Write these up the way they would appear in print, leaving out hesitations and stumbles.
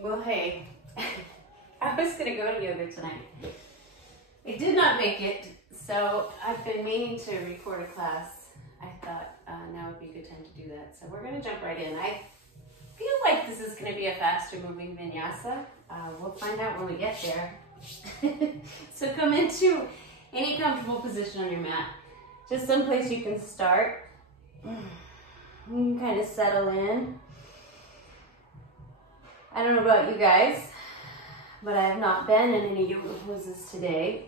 Well, hey, I was going to go to yoga tonight. I did not make it, so I've been meaning to record a class. I thought now would be a good time to do that. So we're going to jump right in. I feel like this is going to be a faster moving vinyasa. We'll find out when we get there. So come into any comfortable position on your mat. Just someplace you can start. You can kind of settle in. I don't know about you guys, but I have not been in any yoga poses today.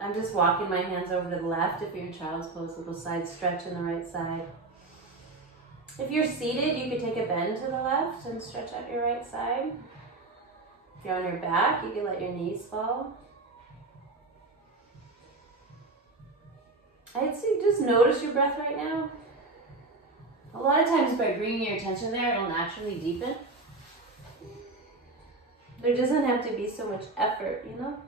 I'm just walking my hands over to the left. If you're in child's pose, little side stretch on the right side. If you're seated, you could take a bend to the left and stretch out your right side. If you're on your back, you can let your knees fall. I'd say just notice your breath right now. A lot of times by bringing your attention there, it'll naturally deepen. There doesn't have to be so much effort, you know?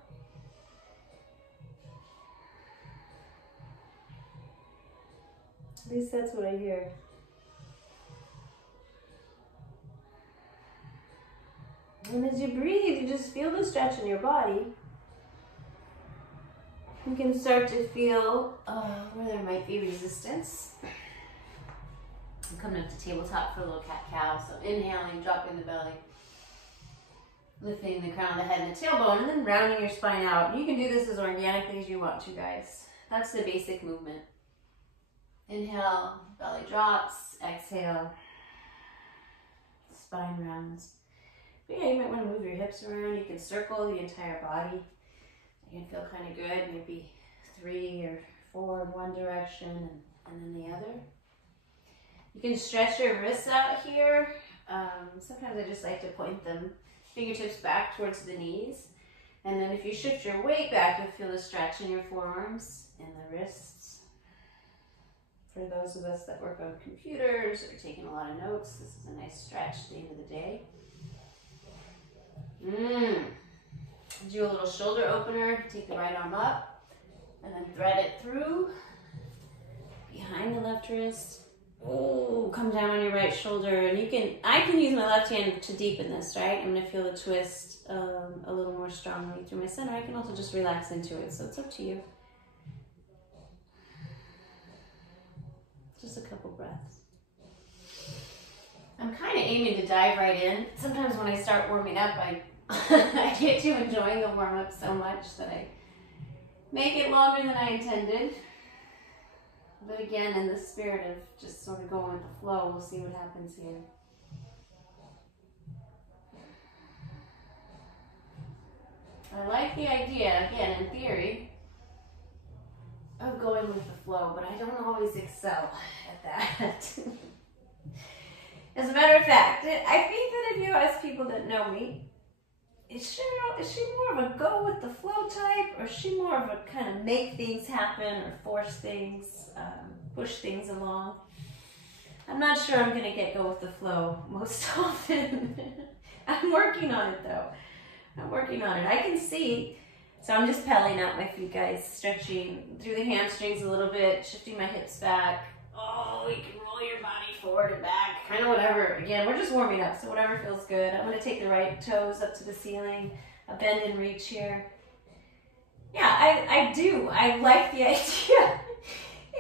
At least that's what I hear. And as you breathe, you just feel the stretch in your body. You can start to feel where there might be resistance. I'm coming up to tabletop for a little cat-cow. So inhaling, dropping the belly. Lifting the crown of the head and the tailbone, and then rounding your spine out. You can do this as organically as you want to, guys. That's the basic movement. Inhale, belly drops. Exhale, spine rounds. But yeah, you might want to move your hips around. You can circle the entire body. You can feel kind of good. Maybe 3 or 4 in one direction and then the other. You can stretch your wrists out here. Sometimes I just like to point them fingertips back towards the knees. And then if you shift your weight back, you'll feel the stretch in your forearms and the wrists. For those of us that work on computers or taking a lot of notes, this is a nice stretch at the end of the day. Do a little shoulder opener. Take the right arm up and then thread it through behind the left wrist. Oh, come down on your right shoulder, and I can use my left hand to deepen this, right? I'm gonna feel the twist a little more strongly through my center. I can also just relax into it, so it's up to you. Just a couple breaths. I'm kind of aiming to dive right in. Sometimes when I start warming up, I get to enjoying the warm-up so much that I make it longer than I intended. But again, in the spirit of just sort of going with the flow, we'll see what happens here. I like the idea, again, in theory, of going with the flow, but I don't always excel at that. As a matter of fact, I think that if you ask people that know me, is she more of a go with the flow type, or is she more of a kind of make things happen or force things, push things along? I'm not sure I'm gonna go with the flow most often. I'm working on it though. I'm working on it. I can see, so I'm just pedaling out my feet, guys, stretching through the hamstrings a little bit, shifting my hips back. Oh, you can roll your body forward and back, kind of whatever. Again, we're just warming up, so whatever feels good. I'm gonna take the right toes up to the ceiling, a bend and reach here. Yeah, I do. I like the idea.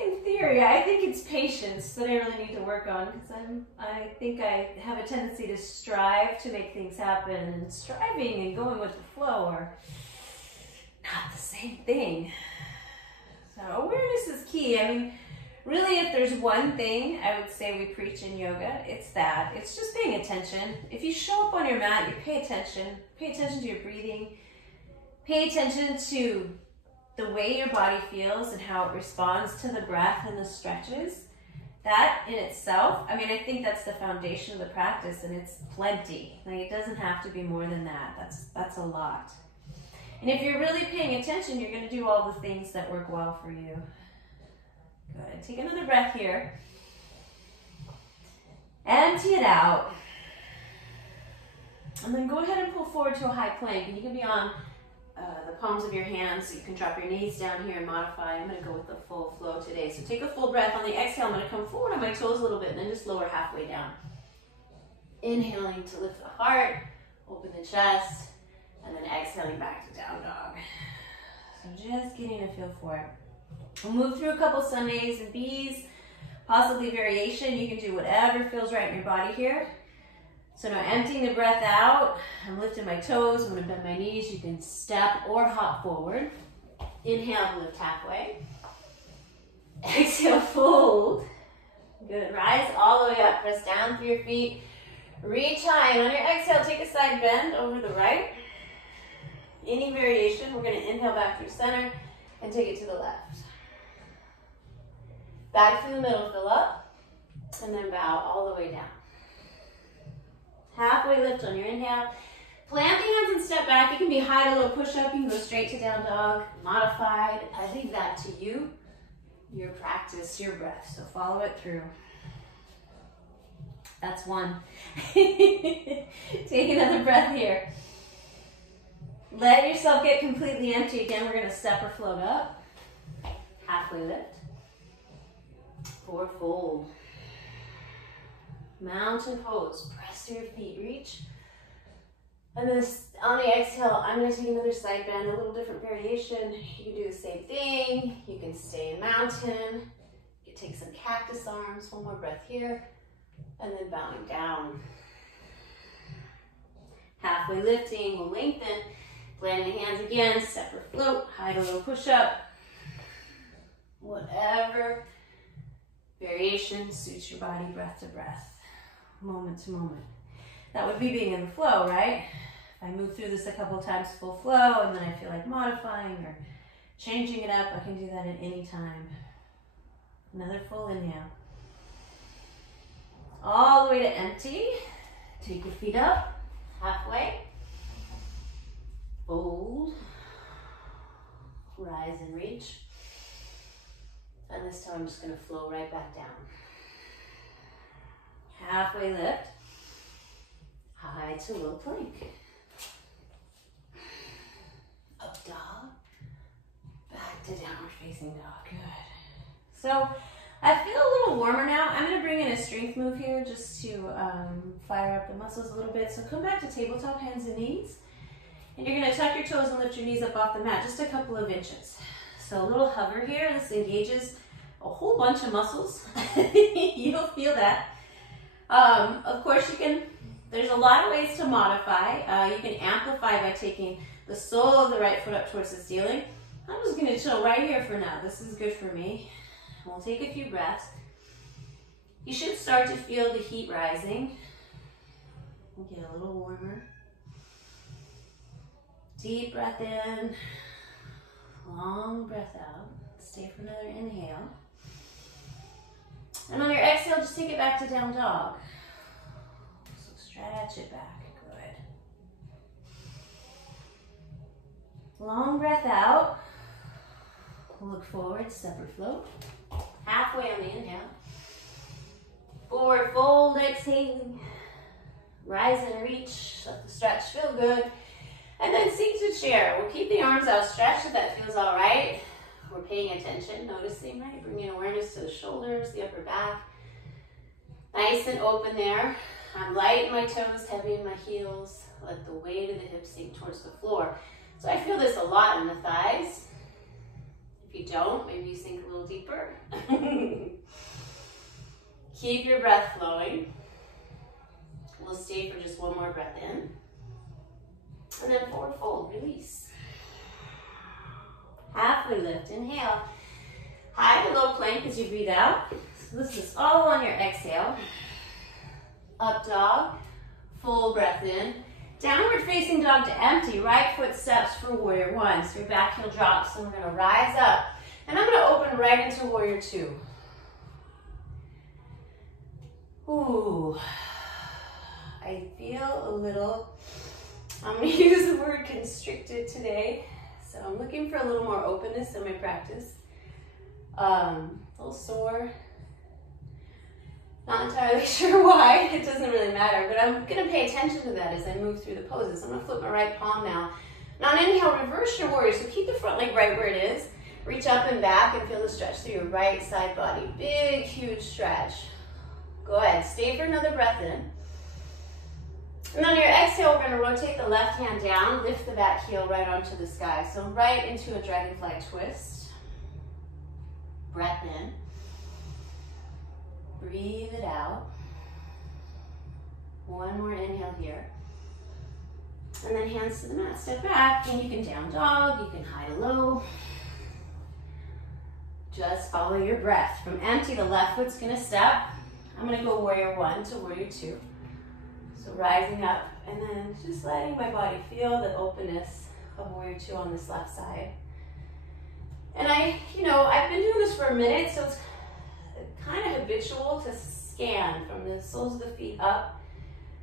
In theory, I think it's patience that I really need to work on, because I think I have a tendency to strive to make things happen, and striving and going with the flow are not the same thing. So awareness is key. I mean, really, if there's one thing I would say we preach in yoga, it's that. It's just paying attention. If you show up on your mat, you pay attention to your breathing, pay attention to the way your body feels and how it responds to the breath and the stretches. That in itself, I mean, I think that's the foundation of the practice, and it's plenty. Like, it doesn't have to be more than that. That's a lot. And if you're really paying attention, you're going to do all the things that work well for you. Good. Take another breath here. Empty it out. And then go ahead and pull forward to a high plank. And you can be on the palms of your hands, so you can drop your knees down here and modify. I'm going to go with the full flow today. So take a full breath. On the exhale, I'm going to come forward on my toes a little bit and then just lower halfway down. Inhaling to lift the heart, Open the chest, and then exhaling back to down dog. So just getting a feel for it. We'll move through a couple sun A's and B's, possibly variation. You can do whatever feels right in your body here. So now emptying the breath out. I'm lifting my toes. I'm going to bend my knees. You can step or hop forward. Inhale, lift halfway. Exhale, fold. Good. Rise all the way up. Press down through your feet. Reach high. And on your exhale, take a side bend over the right. Any variation, we're going to inhale back through center and take it to the left. Back through the middle, fill up. And then bow all the way down. Halfway lift on your inhale. Plant the hands and step back. You can be high to low push-up. You can go straight to down dog, modified. I leave that to you, your practice, your breath. So follow it through. That's one. Take another breath here. Let yourself get completely empty. Again, we're going to step or float up. Halfway lift. Forward fold. Mountain pose. Press through your feet. Reach. And then on the exhale, I'm going to take another side bend, a little different variation. You can do the same thing. You can stay in mountain. You can take some cactus arms. One more breath here. And then bowing down. Halfway lifting, we'll lengthen. Planting the hands again, step or float, high to low push up. Whatever variation suits your body, breath to breath, moment to moment. That would be being in the flow, right? If I move through this a couple times, full flow, and then I feel like modifying or changing it up, I can do that at any time. Another full inhale. All the way to empty. Take your feet up, halfway. Fold. Rise and reach. And this time I'm just going to flow right back down. Halfway lift. High to low plank. Up dog. Back to downward facing dog. Good. So I feel a little warmer now. I'm going to bring in a strength move here just to fire up the muscles a little bit. So come back to tabletop, hands and knees. And you're going to tuck your toes and lift your knees up off the mat, just a couple of inches. So a little hover here. This engages a whole bunch of muscles. You'll feel that. Of course, there's a lot of ways to modify. You can amplify by taking the sole of the right foot up towards the ceiling. I'm just going to chill right here for now. This is good for me. We'll take a few breaths. You should start to feel the heat rising. Get a little warmer. Deep breath in, long breath out. Stay for another inhale. And on your exhale, just take it back to down dog. So stretch it back, good. Long breath out. Look forward, step or float. Halfway on the inhale. Forward fold, exhaling. Rise and reach, let the stretch feel good. And then sink to chair. We'll keep the arms outstretched if that feels all right. We're paying attention, noticing, right? Bringing awareness to the shoulders, the upper back. Nice and open there. I'm light in my toes, heavy in my heels. Let the weight of the hips sink towards the floor. So I feel this a lot in the thighs. If you don't, maybe you sink a little deeper. Keep your breath flowing. We'll stay for just one more breath in. And then forward fold, release. Halfway lift, inhale. High to low plank as you breathe out. So this is all on your exhale. Up dog, full breath in. Downward facing dog to empty. Right foot steps for warrior one. So your back heel drops and we're going to rise up. And I'm going to open right into warrior two. Ooh. I feel a little, I'm going to use the word constricted today. So I'm looking for a little more openness in my practice. A little sore. Not entirely sure why. It doesn't really matter. But I'm going to pay attention to that as I move through the poses. I'm going to flip my right palm now. Now on inhale, reverse your warrior. So keep the front leg right where it is. Reach up and back and feel the stretch through your right side body. Big, huge stretch. Go ahead. Stay for another breath in. And on your exhale, we're going to rotate the left hand down, lift the back heel right onto the sky. So right into a Dragonfly Twist. Breath in. Breathe it out. One more inhale here. And then hands to the mat, step back, and you can down dog, you can high to low. Just follow your breath. From empty, the left foot's gonna step. I'm gonna go warrior one to warrior two. So rising up, and then just letting my body feel the openness of warrior two on this left side. And I've been doing this for a minute, so it's kind of habitual to scan from the soles of the feet up,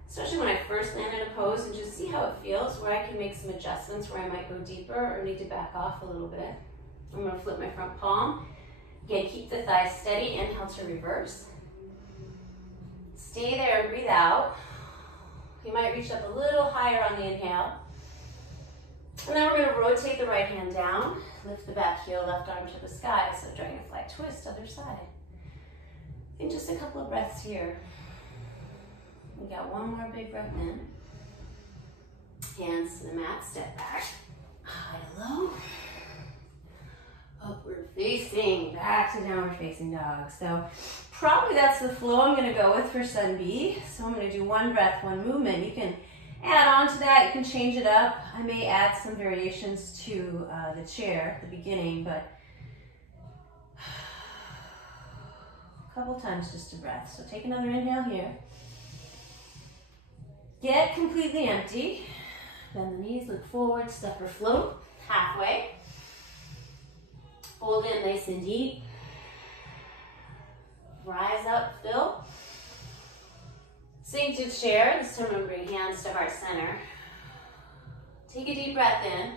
especially when I first land in a pose, and just see how it feels, where I can make some adjustments, where I might go deeper or need to back off a little bit. I'm going to flip my front palm. Again, keep the thighs steady, inhale to reverse. Stay there and breathe out. You might reach up a little higher on the inhale. And then we're going to rotate the right hand down, lift the back heel, left arm to the sky, so Dragonfly Twist, other side. And just a couple of breaths here. We got one more big breath in. Hands to the mat, step back. High to low. Upward facing, back to downward facing dog. So probably that's the flow I'm going to go with for Sun B. So I'm going to do one breath, one movement. You can add on to that, you can change it up. I may add some variations to the chair at the beginning, but a couple times just a breath. So take another inhale here. Get completely empty. Bend the knees, look forward, step or float, halfway. Hold in nice and deep. Rise up, fill. Sink to chair. This time I'm going to bring hands to heart center. Take a deep breath in.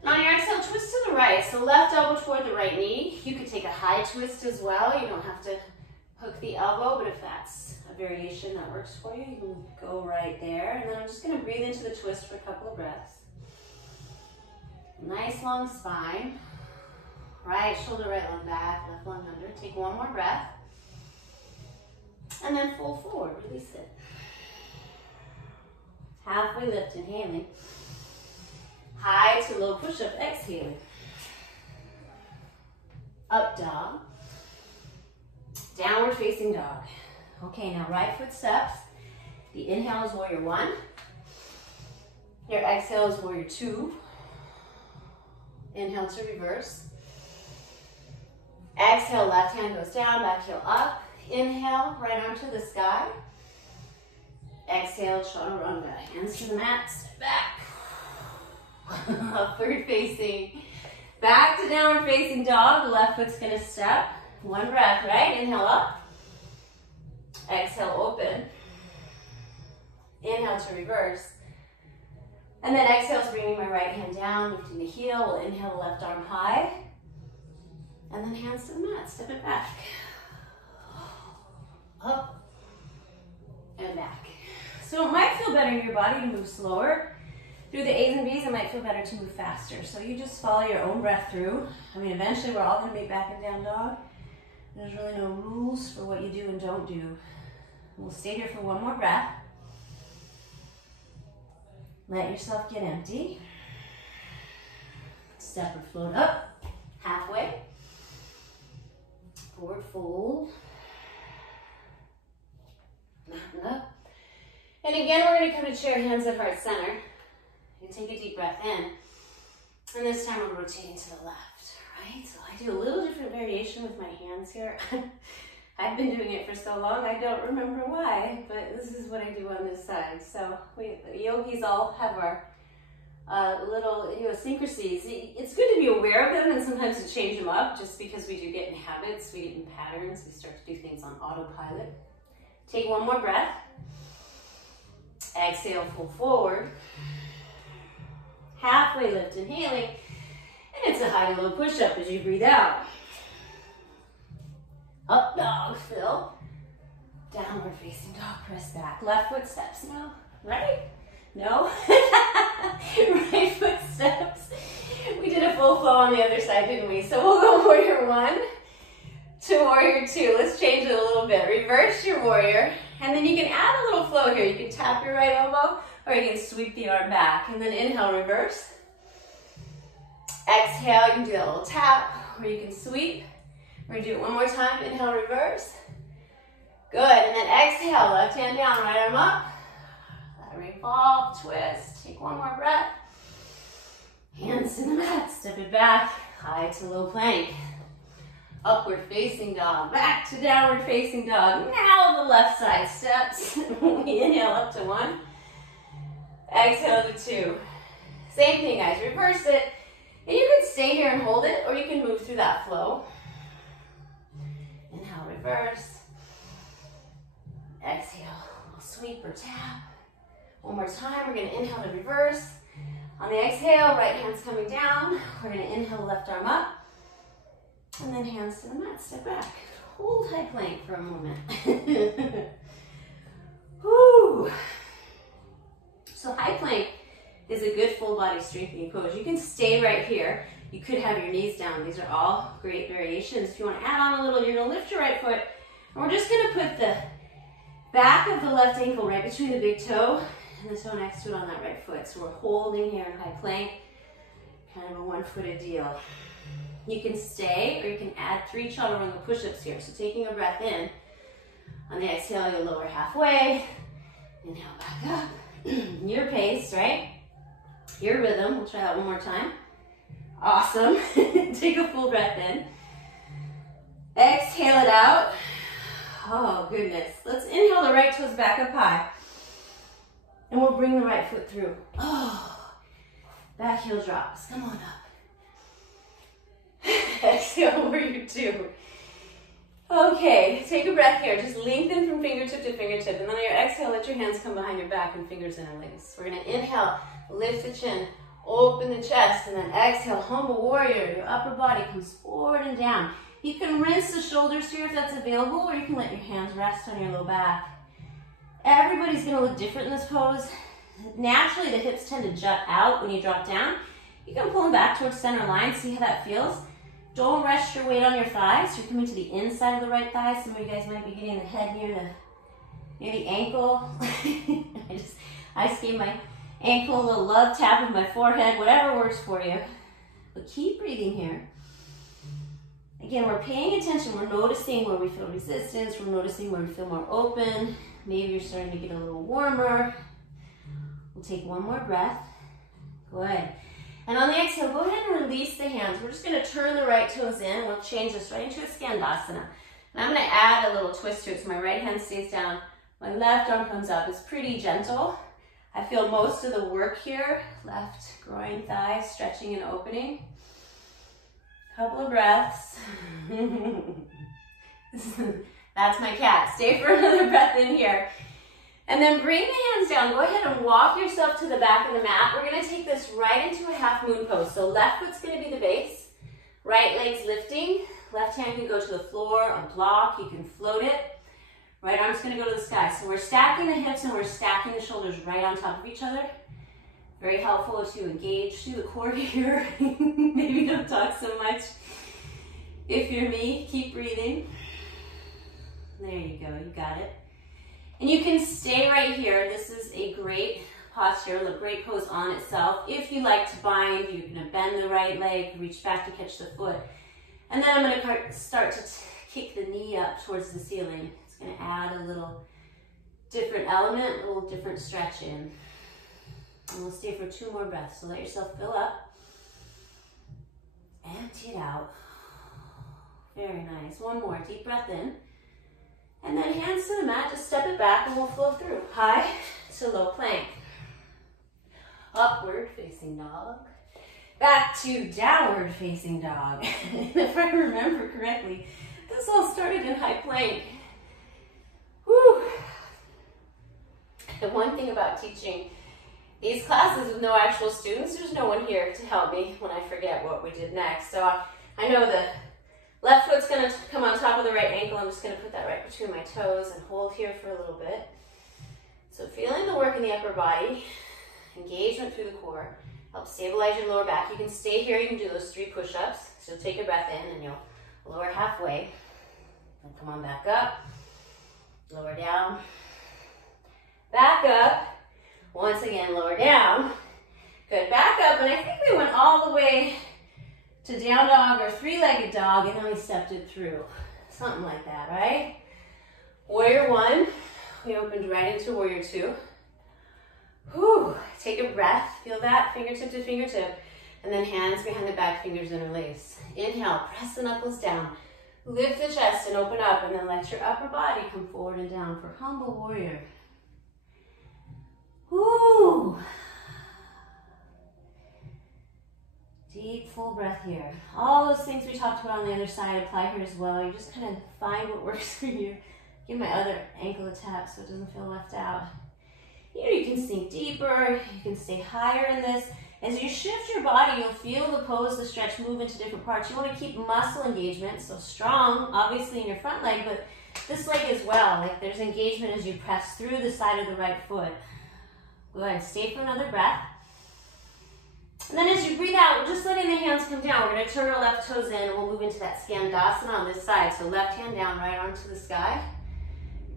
And on your exhale, twist to the right. So left elbow toward the right knee. You could take a high twist as well. You don't have to hook the elbow, but if that's a variation that works for you, you can go right there. And then I'm just going to breathe into the twist for a couple of breaths. Nice long spine. Right shoulder, right lung back, left lung under. Take one more breath. And then fold forward, release it. Halfway lift, inhaling. High to low push-up, exhaling. Up dog. Downward facing dog. Okay, now right foot steps. The inhale is warrior one. Your exhale is warrior two. Inhale to reverse. Exhale, left hand goes down, back heel up. Inhale, right arm to the sky. Exhale, chaturanga. Hands to the mat, step back. Upward facing. Back to downward facing dog. Left foot's gonna step. One breath, right? Inhale up. Exhale, open. Inhale to reverse. And then exhale is bringing my right hand down, lifting the heel. We'll inhale the left arm high. And then hands to the mat, step it back. Up and back. So it might feel better in your body to move slower. Through the A's and B's, it might feel better to move faster. So you just follow your own breath through. I mean, eventually we're all going to be back and down dog. There's really no rules for what you do and don't do. We'll stay here for one more breath. Let yourself get empty. Step or float up, halfway. Forward fold. Up. And again, we're going to come to chair, hands at heart center. You take a deep breath in. And this time we're rotating to the left, right? So I do a little different variation with my hands here. I've been doing it for so long, I don't remember why, but this is what I do on this side. So we yogis all have our little idiosyncrasies. It's good to be aware of them and sometimes to change them up, just because we do get in habits, we get in patterns, we start to do things on autopilot. Take one more breath. Exhale, fold forward. Halfway lift, inhaling. And it's a high to low push-up as you breathe out. Up dog, fill. Downward facing dog, press back. Left foot steps now, right? No? Right foot steps. We did a full flow on the other side, didn't we? So we'll go warrior one to warrior two. Let's change it a little bit. Reverse your warrior. And then you can add a little flow here. You can tap your right elbow, or you can sweep the arm back. And then inhale, reverse. Exhale, you can do that little tap, or you can sweep. We're gonna do it one more time. Inhale, reverse. Good, and then exhale, left hand down, right arm up. That revolve, twist. Take one more breath. Hands to the mat, step it back. High to low plank. Upward facing dog, back to downward facing dog. Now the left side steps. We inhale up to 1. Exhale to 2. Same thing, guys, reverse it. And you can stay here and hold it, or you can move through that flow. Inhale, reverse. Exhale, we'll sweep or tap. One more time, we're gonna inhale to reverse. On the exhale, right hand's coming down. We're gonna inhale, left arm up. And then hands to the mat, step back. Hold high plank for a moment. Woo. So high plank is a good full body strengthening pose. You can stay right here. You could have your knees down. These are all great variations. If you want to add on a little, you're gonna lift your right foot. And we're just gonna put the back of the left ankle right between the big toe and the toe next to it on that right foot. So we're holding here in high plank, kind of a one-footed deal. You can stay, or you can add 3 chaturanga push-ups here. So taking a breath in, on the exhale, you'll lower halfway. Inhale back up. Your pace, right? Your rhythm. We'll try that one more time. Awesome. Take a full breath in. Exhale it out. Oh, goodness. Let's inhale the right toes back up high. And we'll bring the right foot through. Oh, back heel drops. Come on up. Exhale, warrior 2. Okay, take a breath here. Just lengthen from fingertip to fingertip. And then on your exhale, let your hands come behind your back and fingers interlace. We're going to inhale, lift the chin, open the chest, and then exhale, humble warrior. Your upper body comes forward and down. You can rinse the shoulders here if that's available, or you can let your hands rest on your low back. Everybody's going to look different in this pose. Naturally, the hips tend to jut out when you drop down. You can pull them back towards center line, see how that feels. Don't rest your weight on your thighs. You're coming to the inside of the right thigh. Some of you guys might be getting the head near the ankle. I just gave my ankle a little love tap with my forehead, whatever works for you. But keep breathing here. Again, we're paying attention. We're noticing where we feel resistance. We're noticing where we feel more open. Maybe you're starting to get a little warmer. We'll take one more breath. Good. And on the exhale, go ahead and release the hands. We're just going to turn the right toes in. We'll change this right into a Skandasana. And I'm going to add a little twist to it. So my right hand stays down. My left arm comes up. It's pretty gentle. I feel most of the work here. Left groin, thighs, stretching and opening. Couple of breaths. That's my cat. Stay for another breath in here. And then bring the hands down. Go ahead and walk yourself to the back of the mat. We're going to take this right into a half moon pose. So left foot's going to be the base. Right leg's lifting. Left hand can go to the floor, a block. You can float it. Right arm's going to go to the sky. So we're stacking the hips and we're stacking the shoulders right on top of each other. Very helpful to engage through the core here. Maybe don't talk so much. If you're me, keep breathing. There you go. You got it. And you can stay right here. This is a great posture, a great pose on itself. If you like to bind, you're going to bend the right leg, reach back to catch the foot. And then I'm going to start to kick the knee up towards the ceiling. It's going to add a little different element, a little different stretch in. And we'll stay for 2 more breaths. So let yourself fill up. Empty it out. Very nice. One more. Deep breath in. And then hands to the mat, just step it back and we'll flow through. High to low plank. Upward facing dog. Back to downward facing dog. And if I remember correctly, this all started in high plank. Whew. The one thing about teaching these classes with no actual students, there's no one here to help me when I forget what we did next. So I know the left foot's going to come on top of the right ankle. I'm just going to put that right between my toes and hold here for a little bit. So feeling the work in the upper body, engagement through the core, help stabilize your lower back. You can stay here. You can do those 3 push-ups. So take a breath in and you'll lower halfway. And come on back up. Lower down. Back up. Once again, lower down. Good, back up, and I think we went all the way to down dog or three-legged dog, and then we stepped it through. Something like that, right? Warrior one, we opened right into warrior two. Whew, take a breath, feel that, fingertip to fingertip, and then hands behind the back, fingers interlace. Inhale, press the knuckles down, lift the chest and open up, and then let your upper body come forward and down for humble warrior. Whew. Deep, full breath here. All those things we talked about on the other side apply here as well. You just kind of find what works for you. Give my other ankle a tap so it doesn't feel left out. You can sink deeper, you can stay higher in this. As you shift your body, you'll feel the pose, the stretch move into different parts. You want to keep muscle engagement, so strong, obviously in your front leg, but this leg as well. Like there's engagement as you press through the side of the right foot. Go ahead, stay for another breath. And then as you breathe out, we're just letting the hands come down. We're going to turn our left toes in and we'll move into that Skandasana on this side. So left hand down, right arm to the sky.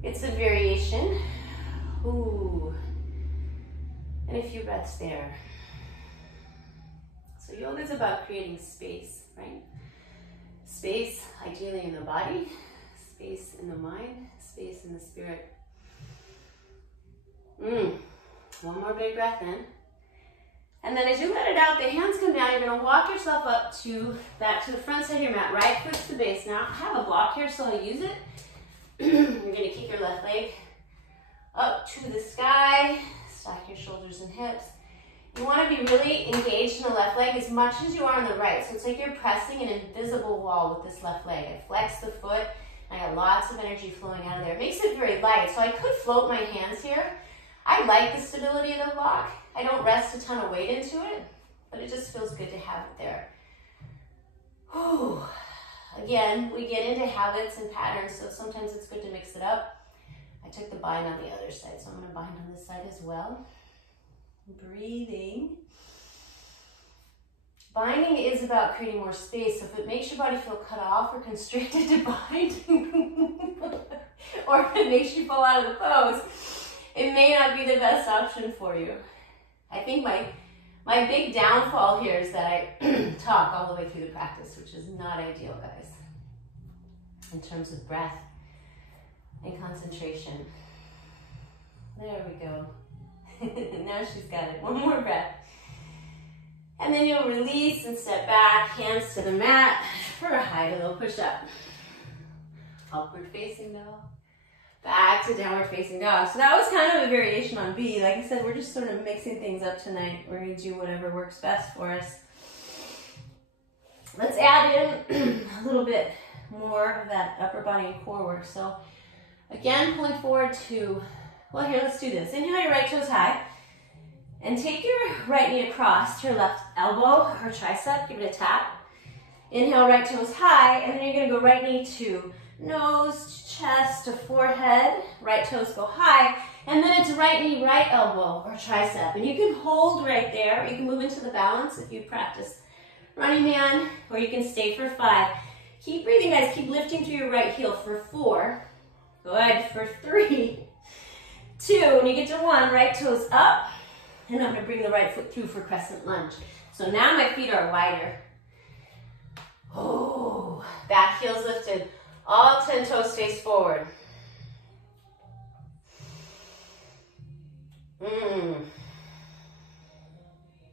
It's a variation. Ooh. And a few breaths there. So yoga is about creating space, right? Space, ideally in the body, space in the mind, space in the spirit. One more big breath in. And then as you let it out, the hands come down. You're going to walk yourself up to back to the front side of your mat. Right foot to the base. Now I have a block here, so I'll use it. You're going to kick your left leg up to the sky. Stack your shoulders and hips. You want to be really engaged in the left leg as much as you are on the right. So it's like you're pressing an invisible wall with this left leg. I flex the foot. I got lots of energy flowing out of there. It makes it very light. So I could float my hands here. I like the stability of the block. I don't rest a ton of weight into it, but it just feels good to have it there. Whew. Again, we get into habits and patterns, so sometimes it's good to mix it up. I took the bind on the other side, so I'm going to bind on this side as well. Breathing. Binding is about creating more space, so if it makes your body feel cut off or constricted to bind, or if it makes you fall out of the pose, it may not be the best option for you. I think my big downfall here is that I talk all the way through the practice, which is not ideal, guys, in terms of breath and concentration. There we go. Now she's got it. One more breath. And then you'll release and step back, hands to the mat for a high to low push-up. Upward facing dog. Back to downward facing dog. So that was kind of a variation on B. Like I said, we're just sort of mixing things up tonight. We're going to do whatever works best for us. Let's add in a little bit more of that upper body and core work. So again, pulling forward to, well here, let's do this. Inhale your right toes high. And take your right knee across to your left elbow or tricep. Give it a tap. Inhale, right toes high. And then you're going to go right knee to nose, chest to forehead, right toes go high, and then it's right knee, right elbow, or tricep. And you can hold right there, or you can move into the balance if you practice running man, or you can stay for 5. Keep breathing, guys, keep lifting through your right heel for 4. Good, for 3, 2, when you get to 1, right toes up, and I'm gonna bring the right foot through for Crescent Lunge. So now my feet are wider. Oh, back heel's lifted. All 10 toes face forward.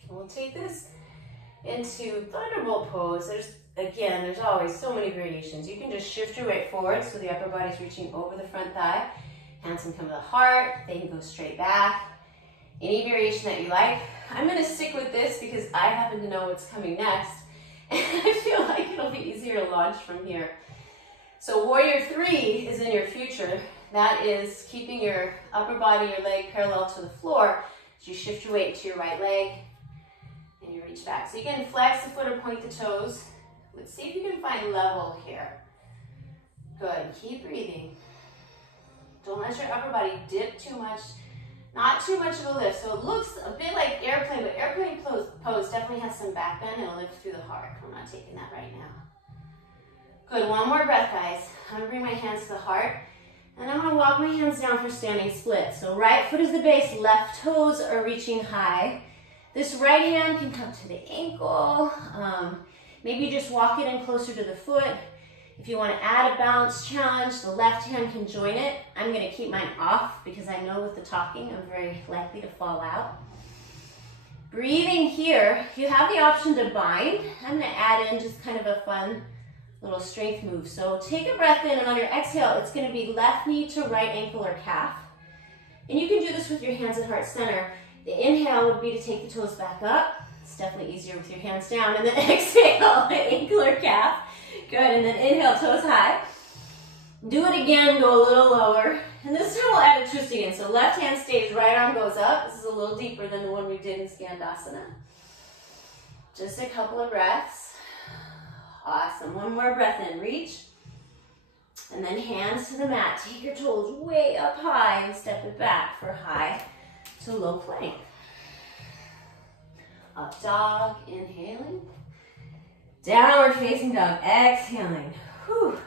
We'll take this into Thunderbolt Pose. There's always so many variations. You can just shift your weight forward so the upper body's reaching over the front thigh. Hands can come to the heart. They can go straight back. Any variation that you like. I'm going to stick with this because I happen to know what's coming next. And I feel like it'll be easier to launch from here. So Warrior 3 is in your future. That is keeping your upper body, your leg parallel to the floor as you shift your weight to your right leg and you reach back. So you can flex the foot or point the toes. Let's see if you can find level here. Good, keep breathing. Don't let your upper body dip too much. Not too much of a lift. So it looks a bit like airplane, but airplane pose definitely has some back bend and a lift through the heart. I'm not taking that right now. Good, one more breath, guys. I'm gonna bring my hands to the heart. And I'm gonna walk my hands down for standing split. So right foot is the base, left toes are reaching high. This right hand can come to the ankle. Maybe just walk it in closer to the foot. If you want to add a balance challenge, the left hand can join it. I'm going to keep mine off because I know with the talking, I'm very likely to fall out. Breathing here, you have the option to bind. I'm going to add in just kind of a fun little strength move. So take a breath in, and on your exhale, it's going to be left knee to right ankle or calf. And you can do this with your hands at heart center. The inhale would be to take the toes back up. It's definitely easier with your hands down. And then exhale, ankle or calf. Good, and then inhale, toes high. Do it again, go a little lower. And this time we'll add a twist again. So left hand stays, right arm goes up. This is a little deeper than the one we did in Skandasana. Just a couple of breaths. Awesome, one more breath in, reach. And then hands to the mat. Take your toes way up high and step it back for high to low plank. Up dog, inhaling. Downward facing dog, exhaling. Whew.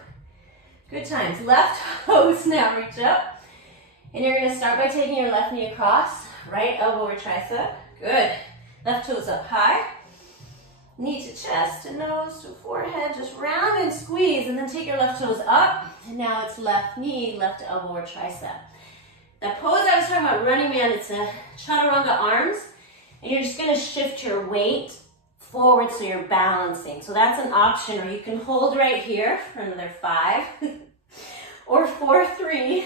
Good times. Left toes now reach up. And you're going to start by taking your left knee across. Right elbow or tricep. Good. Left toes up high. Knee to chest to nose to forehead. Just round and squeeze. And then take your left toes up. And now it's left knee, left elbow or tricep. That pose I was talking about, running man, it's a chaturanga arms. And you're just going to shift your weight forward so you're balancing. So that's an option, or you can hold right here for another 5 or 4, 3,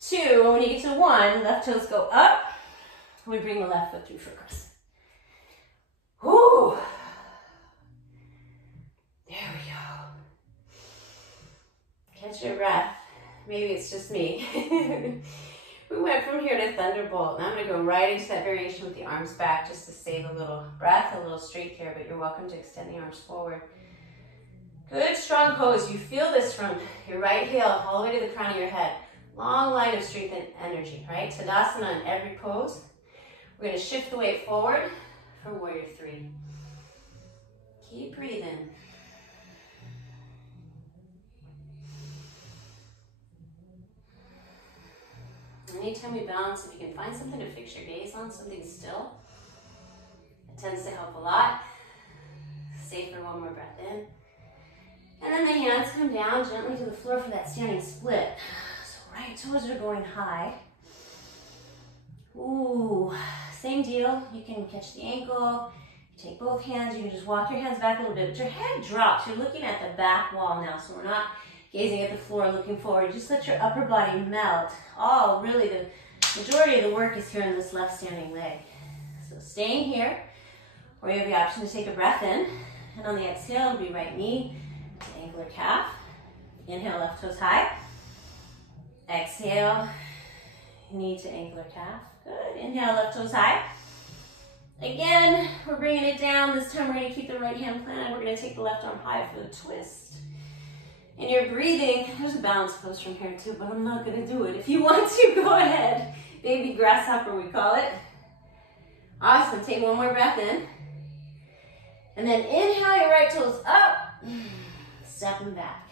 2. And when you get to 1, left toes go up. We bring the left foot through for crescent. Whoo! There we go. Catch your breath. Maybe it's just me. We went from here to Thunderbolt, and I'm going to go right into that variation with the arms back just to save a little breath, a little straight here, but you're welcome to extend the arms forward. Good, strong pose. You feel this from your right heel all the way to the crown of your head. Long line of strength and energy, right? Tadasana in every pose. We're going to shift the weight forward for warrior 3. Keep breathing. Anytime we balance, if you can find something to fix your gaze on, something still, it tends to help a lot. Stay for one more breath in. And then the hands come down gently to the floor for that standing split. So right toes are going high. Ooh, same deal. You can catch the ankle. You take both hands. You can just walk your hands back a little bit, but your head drops. You're looking at the back wall now, so we're not gazing at the floor, looking forward. Just let your upper body melt. Oh, really, the majority of the work is here in this left standing leg. So staying here, or you have the option to take a breath in, and on the exhale, it'll be right knee to ankle or calf. Inhale, left toes high. Exhale, knee to ankle or calf. Good. Inhale, left toes high. Again, we're bringing it down. This time we're going to keep the right hand planted. We're going to take the left arm high for the twist. And you're breathing. There's a balance pose from here too, but I'm not going to do it. If you want to, go ahead. Baby grasshopper, we call it. Awesome. Take one more breath in. And then inhale your right toes up. Step them back.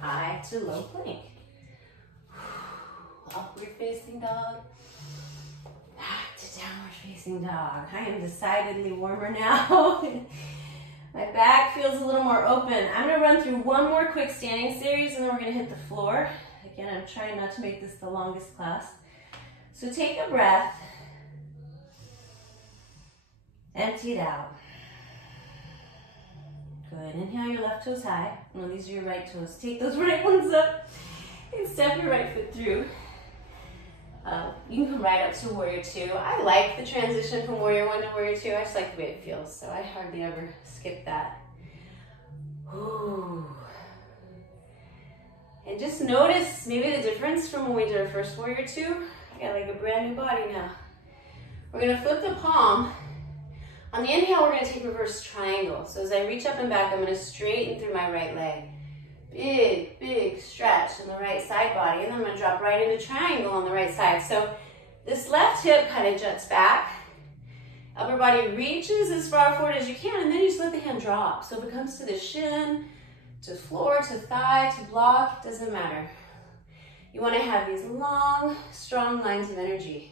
High to low plank. Upward facing dog. Back to downward facing dog. I am decidedly warmer now. My back feels a little more open. I'm going to run through one more quick standing series, and then we're going to hit the floor. Again, I'm trying not to make this the longest class. So take a breath. Empty it out. Good. Inhale your left toes high. No, these are your right toes. Take those right ones up and step your right foot through. You can come right up to warrior 2. I like the transition from warrior 1 to warrior 2. I just like the way it feels, so I hardly ever skip that. Ooh. And just notice maybe the difference from when we did our first warrior 2. I got like a brand new body now. We're going to flip the palm. On the inhale, we're going to take reverse triangle. So as I reach up and back, I'm going to straighten through my right leg. Big, big stretch in the right side body. And then I'm going to drop right into triangle on the right side. So this left hip kind of juts back. Upper body reaches as far forward as you can, and then you just let the hand drop. So if it comes to the shin, to floor, to thigh, to block, it doesn't matter. You want to have these long, strong lines of energy.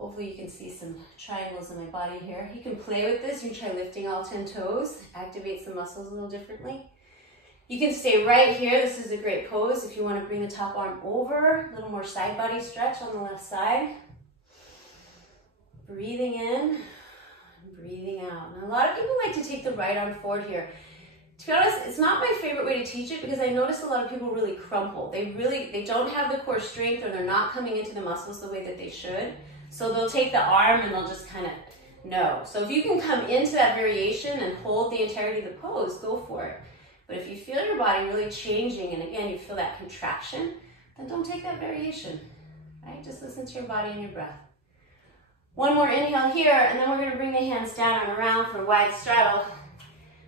Hopefully you can see some triangles in my body here. You can play with this. You can try lifting all 10 toes, activates the muscles a little differently. You can stay right here. This is a great pose if you want to bring the top arm over, a little more side body stretch on the left side. Breathing in, breathing out. Now, a lot of people like to take the right arm forward here. To be honest, it's not my favorite way to teach it because I notice a lot of people really crumple. They don't have the core strength, or they're not coming into the muscles the way that they should. So they'll take the arm and they'll just kind of no. So if you can come into that variation and hold the entirety of the pose, go for it. But if you feel your body really changing, and again, you feel that contraction, then don't take that variation, right? Just listen to your body and your breath. One more inhale here, and then we're going to bring the hands down and around for wide straddle,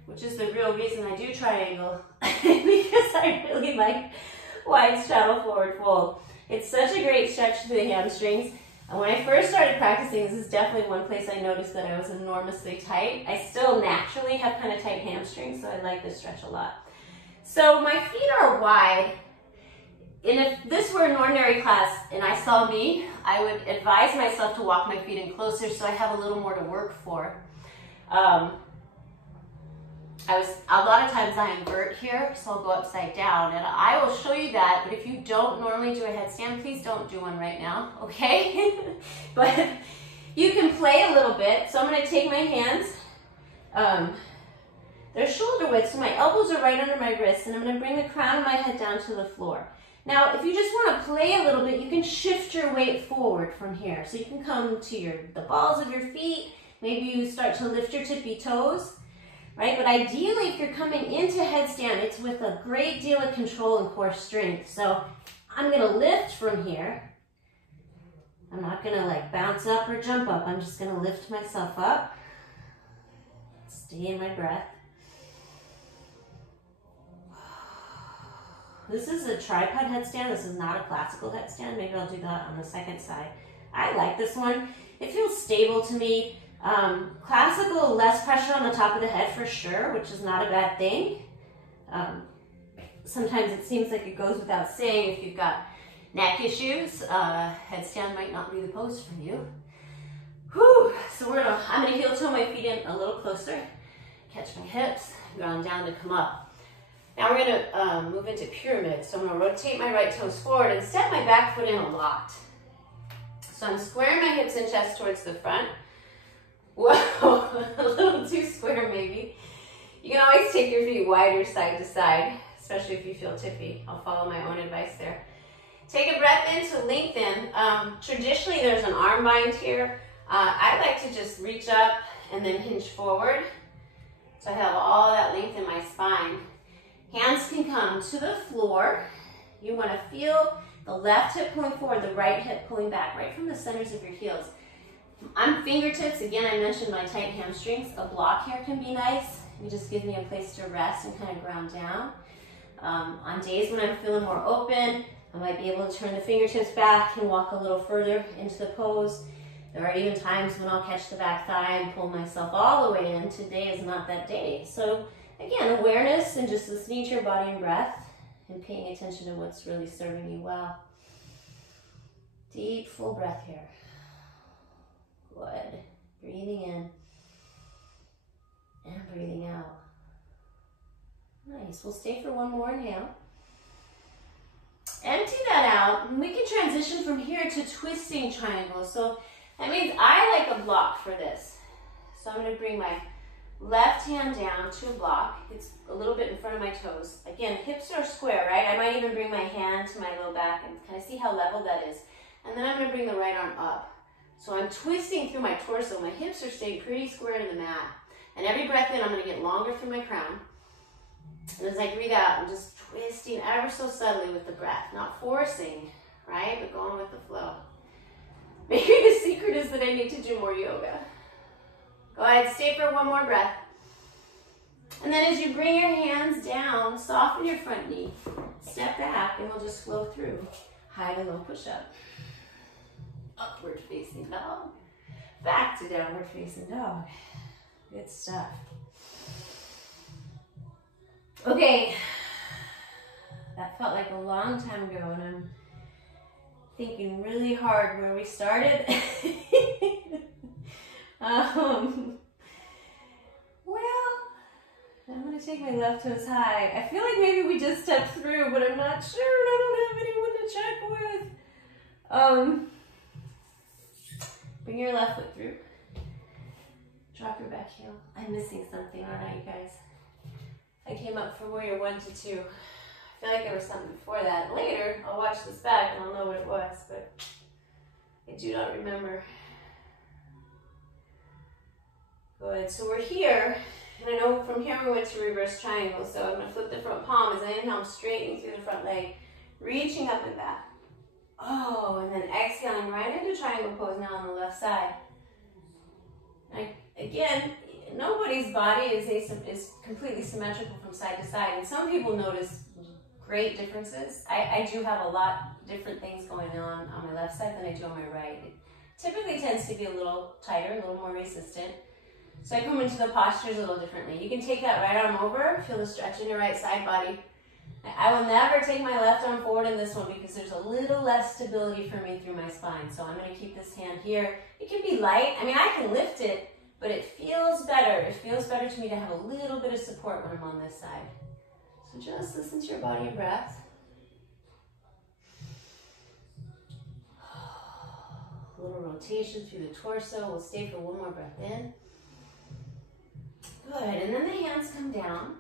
which is the real reason I do triangle, because I really like wide straddle forward fold. It's such a great stretch to the hamstrings. And when I first started practicing, this is definitely one place I noticed that I was enormously tight. I still naturally have kind of tight hamstrings, so I like this stretch a lot. So my feet are wide. And if this were an ordinary class and I saw me, I would advise myself to walk my feet in closer so I have a little more to work for. A lot of times I invert here, so I'll go upside down, and I will show you that, but if you don't normally do a headstand, please don't do one right now, okay? But you can play a little bit. So I'm going to take my hands, they're shoulder width, so my elbows are right under my wrists, and I'm going to bring the crown of my head down to the floor. Now, if you just want to play a little bit, you can shift your weight forward from here. So you can come to the balls of your feet, maybe you start to lift your tippy toes, right? But ideally, if you're coming into headstand, it's with a great deal of control and core strength. So I'm going to lift from here. I'm not going to like bounce up or jump up. I'm just going to lift myself up. Stay in my breath. This is a tripod headstand. This is not a classical headstand. Maybe I'll do that on the second side. I like this one. It feels stable to me. Classical, less pressure on the top of the head for sure, which is not a bad thing. Sometimes it seems like it goes without saying, if you've got neck issues, headstand might not be the pose for you. Whew. So I'm gonna heel toe my feet in a little closer, catch my hips, ground down to come up. Now we're gonna move into pyramid. So I'm gonna rotate my right toes forward and step my back foot in a lot. So I'm squaring my hips and chest towards the front. Whoa, a little too square maybe. You can always take your feet wider side to side, especially if you feel tippy. I'll follow my own advice there. Take a breath in to lengthen. Traditionally, there's an arm bind here. I like to just reach up and then hinge forward. So I have all that length in my spine. Hands can come to the floor. You want to feel the left hip pulling forward, the right hip pulling back, right from the centers of your heels. On fingertips, again, I mentioned my tight hamstrings. A block here can be nice. It just gives me a place to rest and kind of ground down. On days when I'm feeling more open, I might be able to turn the fingertips back and walk a little further into the pose. There are even times when I'll catch the back thigh and pull myself all the way in. Today is not that day. So again, awareness and just listening to your body and breath and paying attention to what's really serving you well. Deep, full breath here. Good. Breathing in and breathing out. Nice. We'll stay for one more inhale. Empty that out, and we can transition from here to twisting triangles. So that means I like a block for this. So I'm going to bring my left hand down to a block. It's a little bit in front of my toes. Again, hips are square, right? I might even bring my hand to my low back and kind of see how level that is. And then I'm going to bring the right arm up. So I'm twisting through my torso. My hips are staying pretty square to the mat. And every breath in, I'm going to get longer through my crown. And as I breathe out, I'm just twisting ever so subtly with the breath. Not forcing, right? But going with the flow. Maybe the secret is that I need to do more yoga. Go ahead, stay for one more breath. And then as you bring your hands down, soften your front knee. Step back, and we'll just flow through. High to low push-up. Upward facing dog. Back to downward facing dog. Good stuff. Okay. That felt like a long time ago, and I'm thinking really hard where we started. Well, I'm going to take my left toes high. I feel like maybe we just stepped through, but I'm not sure. I don't have anyone to check with. Bring your left foot through. Drop your back heel. I'm missing something, aren't I, you guys? I came up for warrior 1 to 2. I feel like there was something before that. Later, I'll watch this back and I'll know what it was, but I do not remember. Good, so we're here, and I know from here we went to reverse triangle, so I'm going to flip the front palm as I inhale, I'm straightening through the front leg, reaching up and back. Oh, and then exhaling right into triangle pose now on the left side. Again, nobody's body is completely symmetrical from side to side, and some people notice great differences. I do have a lot different things going on my left side than I do on my right. It typically tends to be a little tighter, a little more resistant. So I come into the postures a little differently. You can take that right arm over, feel the stretch in your right side body. I will never take my left arm forward in this one because there's a little less stability for me through my spine. So I'm going to keep this hand here. It can be light. I mean, I can lift it, but it feels better. It feels better to me to have a little bit of support when I'm on this side. So just listen to your body and breath. A little rotation through the torso. We'll stay for one more breath in. Good, and then the hands come down.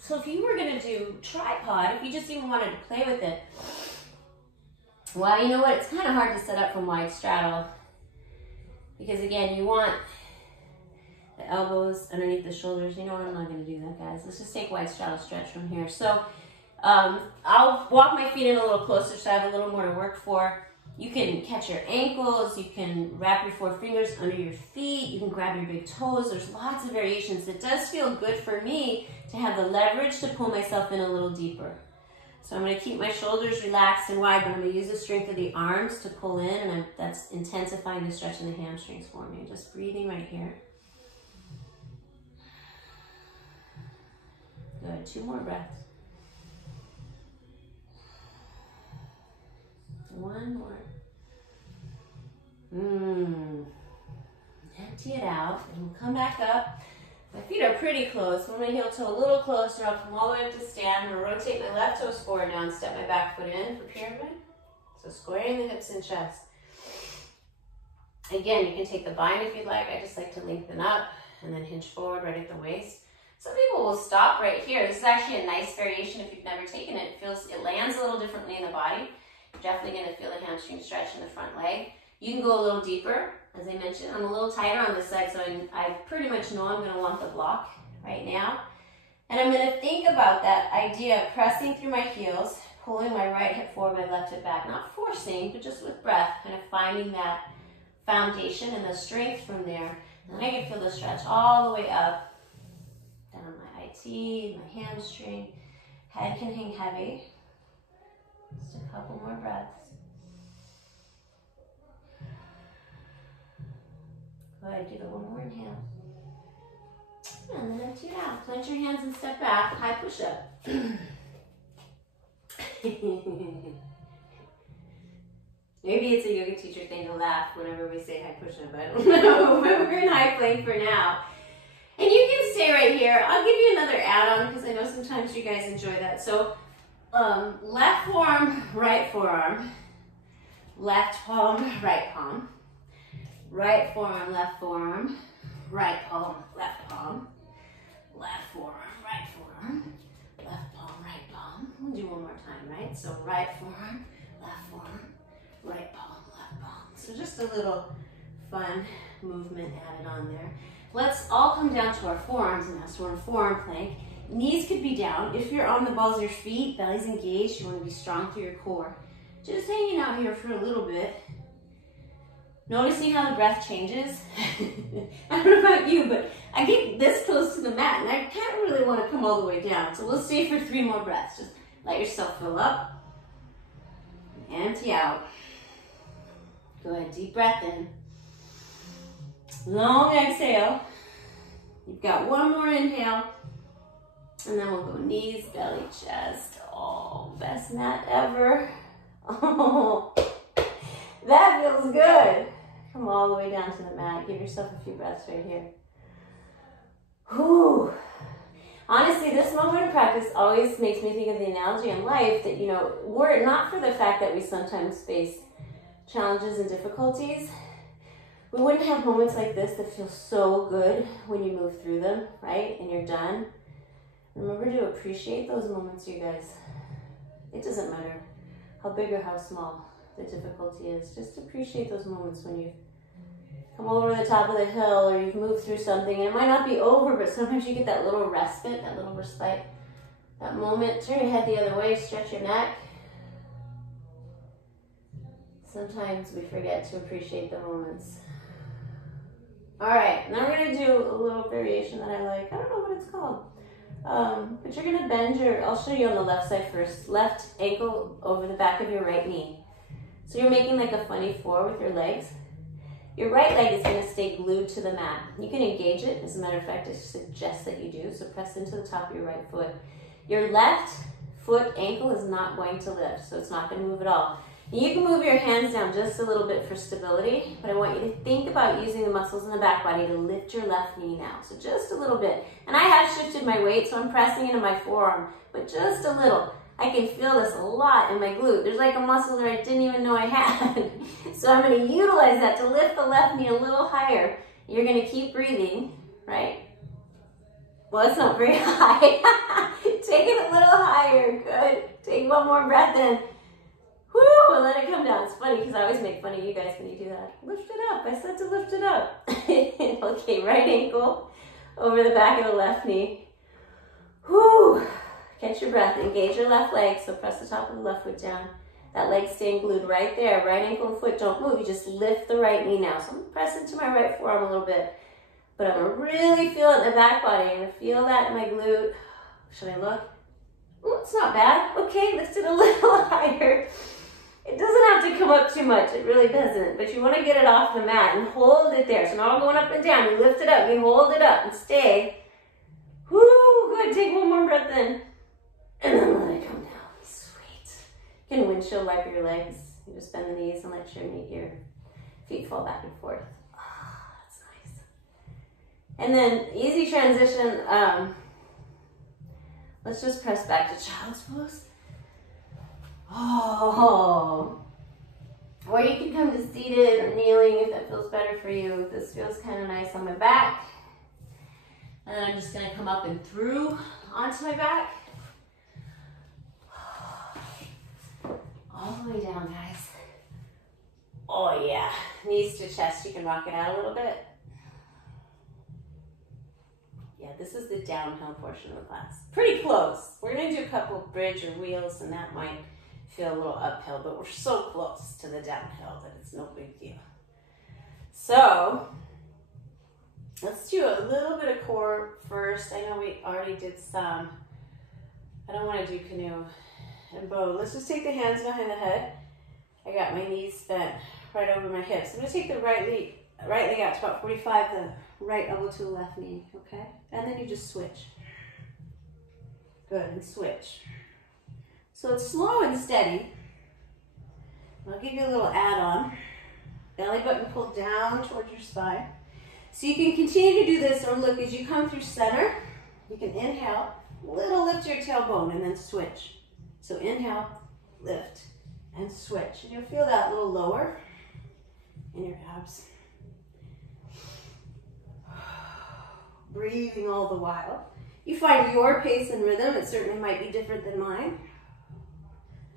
So if you were going to do tripod, if you just even wanted to play with it, well, you know what? It's kind of hard to set up from wide straddle because, again, you want the elbows underneath the shoulders. You know what? I'm not going to do that, guys. Let's just take wide straddle stretch from here. So I'll walk my feet in a little closer so I have a little more to work for. You can catch your ankles, you can wrap your 4 fingers under your feet, you can grab your big toes. There's lots of variations. It does feel good for me to have the leverage to pull myself in a little deeper. So I'm going to keep my shoulders relaxed and wide, but I'm going to use the strength of the arms to pull in, and that's intensifying the stretch in the hamstrings for me. Just breathing right here. Good. 2 more breaths. 1 more. Empty it out, and we'll come back up. My feet are pretty close. When my heel toe a little closer, I'll come all the way up to stand. I'm going to rotate my left toes forward now and step my back foot in for pyramid. So squaring the hips and chest. Again, you can take the bind if you'd like. I just like to lengthen up and then hinge forward right at the waist. Some people will stop right here. This is actually a nice variation if you've never taken it. It lands a little differently in the body. You're definitely going to feel the hamstring stretch in the front leg. You can go a little deeper. As I mentioned, I'm a little tighter on this side, so I pretty much know I'm going to want the block right now. And I'm going to think about that idea of pressing through my heels, pulling my right hip forward, my left hip back. Not forcing, but just with breath, kind of finding that foundation and the strength from there. And I can feel the stretch all the way up, down my IT, my hamstring. Head can hang heavy. Just a couple more breaths. Go ahead, give it one more inhale. And then empty it out. Plant your hands and step back. High push-up. Maybe it's a yoga teacher thing to laugh whenever we say high push-up. I don't know, but we're in high plank for now. And you can stay right here. I'll give you another add-on because I know sometimes you guys enjoy that. So left forearm, right forearm. Left palm, right palm. Right forearm, left palm, left palm, left forearm, right forearm, left palm, right palm. We'll do one more time, right? So right forearm, right palm, left palm. So just a little fun movement added on there. Let's all come down to our forearms now. So we're in forearm plank. Knees could be down. If you're on the balls of your feet, belly's engaged, you want to be strong through your core. Just hanging out here for a little bit. Noticing how the breath changes. I don't know about you, but I get this close to the mat and I can't really want to come all the way down. So we'll stay for 3 more breaths. Just let yourself fill up. Empty out. Go ahead, deep breath in. Long exhale. You've got 1 more inhale. And then we'll go knees, belly, chest, all best mat ever. Oh, that feels good. Come all the way down to the mat. Give yourself a few breaths right here. Whew. Honestly, this moment of practice always makes me think of the analogy in life that, you know, were it not for the fact that we sometimes face challenges and difficulties, we wouldn't have moments like this that feel so good when you move through them, right? And you're done. Remember to appreciate those moments, you guys. It doesn't matter how big or how small the difficulty is. Just appreciate those moments when you come over the top of the hill or you've moved through something. And it might not be over, but sometimes you get that little respite, that little respite, that moment. Turn your head the other way, stretch your neck. Sometimes we forget to appreciate the moments. All right, now we're gonna do a little variation that I like. I don't know what it's called. But you're gonna bend I'll show you on the left side first. Left ankle over the back of your right knee. So you're making like a funny four with your legs. Your right leg is gonna stay glued to the mat. You can engage it. As a matter of fact, I suggest that you do. So press into the top of your right foot. Your left foot ankle is not going to lift, so it's not gonna move at all. You can move your hands down just a little bit for stability, but I want you to think about using the muscles in the back body to lift your left knee now. So just a little bit. And I have shifted my weight, so I'm pressing into my forearm, but just a little. I can feel this a lot in my glute. There's like a muscle there I didn't even know I had. So I'm going to utilize that to lift the left knee a little higher. You're going to keep breathing, right? Well, it's not very high. Take it a little higher. Good. Take one more breath in. Woo, and let it come down. It's funny because I always make fun of you guys when you do that. Lift it up. I said to lift it up. Okay, right ankle over the back of the left knee. Woo. Catch your breath. Engage your left leg. So press the top of the left foot down. That leg staying glued right there. Right ankle and foot don't move. You just lift the right knee now. So I'm going to press into my right forearm a little bit. But I'm going to really feel it in the back body. I'm going to feel that in my glute. Should I look? Oh, it's not bad. Okay, lift it a little higher. It doesn't have to come up too much. It really doesn't. But you want to get it off the mat and hold it there. So now I'm going up and down. You lift it up. You hold it up and stay. Woo, good. Take one more breath in. And then let it come down. Sweet. You can windshield wiper your legs. You just bend the knees and let your feet fall back and forth. Ah, that's nice. And then easy transition. Let's just press back to child's pose. Oh. Or you can come to seated or kneeling if that feels better for you. This feels kind of nice on my back. And then I'm just going to come up and through onto my back. All the way down, guys. Oh yeah. Knees to chest. You can rock it out a little bit. Yeah, this is the downhill portion of the class. Pretty close. We're going to do a couple bridge or wheels, and that might feel a little uphill, but we're so close to the downhill that it's no big deal. So let's do a little bit of core first. I know we already did some. I don't want to do canoe and bow. Let's just take the hands behind the head. I got my knees bent right over my hips. I'm going to take the right leg out to about 45, the right elbow to the left knee, okay? And then you just switch. Good, and switch. So it's slow and steady. I'll give you a little add-on. Belly button pulled down towards your spine. So you can continue to do this, or look, as you come through center, you can inhale, little lift your tailbone, and then switch. So inhale, lift, and switch. And you'll feel that little lower in your abs. Breathing all the while. You find your pace and rhythm. It certainly might be different than mine.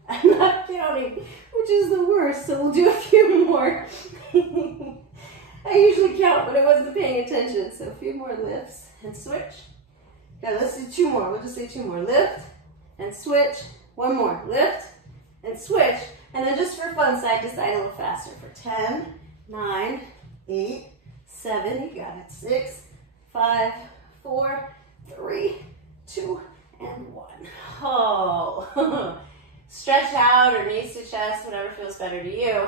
I'm not counting, which is the worst, so we'll do a few more. I usually count, but I wasn't paying attention, so a few more lifts and switch. Okay, let's do two more. We'll just say two more. Lift and switch. One more. Lift and switch. And then just for fun, side to side a little faster for 10, 9, 8, 7, you got it, 6, 5, 4, 3, 2, and 1. Oh. Stretch out or knees to chest, whatever feels better to you.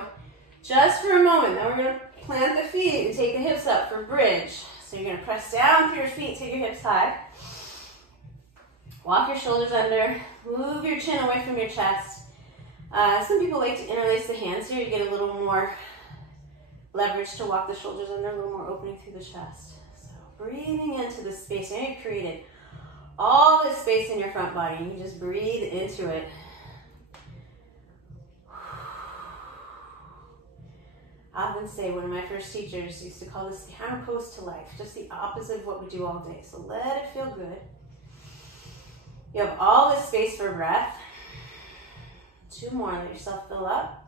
Just for a moment. Now we're going to plant the feet and take the hips up for bridge. So you're going to press down through your feet, take your hips high. Walk your shoulders under, move your chin away from your chest. Some people like to interlace the hands here. You get a little more leverage to walk the shoulders under, a little more opening through the chest. So breathing into the space. Now you've created all this space in your front body, and you just breathe into it. I often say, one of my first teachers used to call this the hammer pose to life, just the opposite of what we do all day. So let it feel good. You have all this space for breath. 2 more, let yourself fill up.